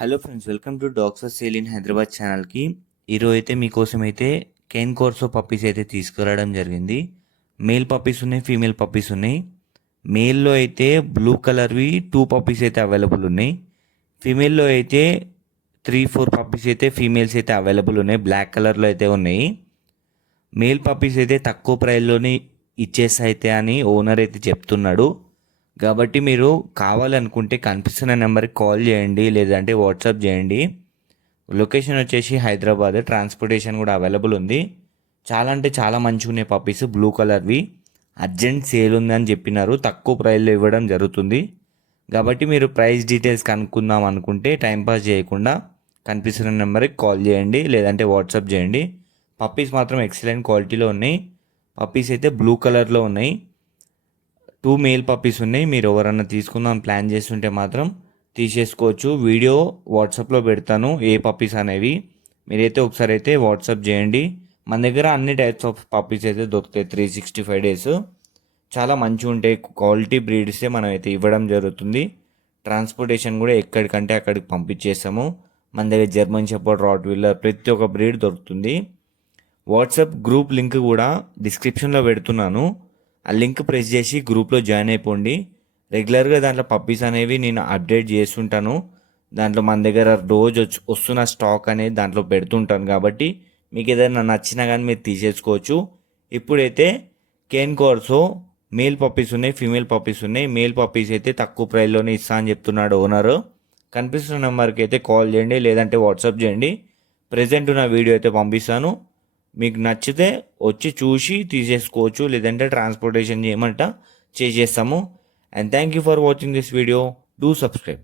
Hello friends, welcome to dogs for sale in Hyderabad ఛానల్కి. ఈరోజు అయితే మీకోసం అయితే కెన్ కోర్సో పప్పీస్ అయితే తీసుకురావడం జరిగింది. మేల్ పప్పీస్ ఉన్నాయి, ఫీమేల్ పప్పీస్ ఉన్నాయి. మేల్లో అయితే బ్లూ కలర్వి 2 పప్పీస్ అయితే అవైలబుల్ ఉన్నాయి. ఫీమేల్లో అయితే 3-4 పప్పీస్ అయితే ఫీమేల్స్ అయితే అవైలబుల్ ఉన్నాయి. బ్లాక్ కలర్లో అయితే ఉన్నాయి. మేల్ పప్పీస్ అయితే తక్కువ ప్రైస్లోనే ఇచ్చేసి అయితే అని ఓనర్ అయితే చెప్తున్నాడు. కాబట్టి మీరు కావాలనుకుంటే కనిపిస్తున్న నెంబర్కి కాల్ చేయండి, లేదంటే వాట్సాప్ చేయండి. లొకేషన్ వచ్చేసి హైదరాబాద్. ట్రాన్స్పోర్టేషన్ కూడా అవైలబుల్ ఉంది. చాలా అంటే చాలా మంచిగా ఉన్నాయి పప్పీస్. బ్లూ కలర్వి అర్జెంట్ సేల్ ఉందని చెప్పినారు. తక్కువ ప్రైస్లో ఇవ్వడం జరుగుతుంది. కాబట్టి మీరు ప్రైస్ డీటెయిల్స్ కనుక్కుందాం అనుకుంటే టైంపాస్ చేయకుండా కనిపిస్తున్న నెంబర్కి కాల్ చేయండి, లేదంటే వాట్సాప్ చేయండి. పప్పీస్ మాత్రం ఎక్సలెంట్ క్వాలిటీలో ఉన్నాయి. పప్పీస్ అయితే బ్లూ కలర్లో ఉన్నాయి. 2 మేల్ పప్పీస్ ఉన్నాయి. మీరు ఎవరన్నా తీసుకుందాం ప్లాన్ చేస్తుంటే మాత్రం తీసేసుకోవచ్చు. వీడియో వాట్సాప్లో పెడతాను ఏ పప్పీస్ అనేవి. మీరైతే ఒకసారి అయితే వాట్సాప్ చేయండి. మన దగ్గర అన్ని టైప్స్ ఆఫ్ పప్పీస్ అయితే దొరుకుతాయి. 365 డేస్ చాలా మంచిగా ఉంటాయి. క్వాలిటీ బ్రీడ్సే మనం అయితే ఇవ్వడం జరుగుతుంది. ట్రాన్స్పోర్టేషన్ కూడా ఎక్కడికంటే అక్కడికి పంపించేస్తాము. మన దగ్గర జర్మన్ షెపర్డ్, రాట్వీలర్ ప్రతి ఒక్క బ్రీడ్ దొరుకుతుంది. వాట్సాప్ గ్రూప్ లింక్ కూడా డిస్క్రిప్షన్లో పెడుతున్నాను. ఆ లింక్ ప్రెస్ చేసి గ్రూప్లో జాయిన్ అయిపోండి. రెగ్యులర్గా దాంట్లో పప్పీస్ అనేవి నేను అప్డేట్ చేస్తుంటాను. దాంట్లో మన దగ్గర రోజు వస్తున్న స్టాక్ అనేది దాంట్లో పెడుతుంటాను. కాబట్టి మీకు ఏదైనా నచ్చినా కానీ మీరు తీసేసుకోవచ్చు. ఇప్పుడైతే కేన్ కోర్సో మేల్ పప్పీస్ ఉన్నాయి, ఫీమేల్ పప్పీస్ ఉన్నాయి. మేల్ పప్పీస్ అయితే తక్కువ ప్రైస్లోనే ఇస్తా అని చెప్తున్నాడు ఓనరు. కనిపిస్తున్న నెంబర్కి అయితే కాల్ చేయండి, లేదంటే వాట్సాప్ చేయండి. ప్రజెంట్ ఉన్న వీడియో అయితే పంపిస్తాను. మీకు నచ్చితే వచ్చి చూసి తీసేసుకోవచ్చు, లేదంటే ట్రాన్స్పోర్టేషన్ చేయమంట చేసేస్తాము. And thank you for watching this video. Do subscribe.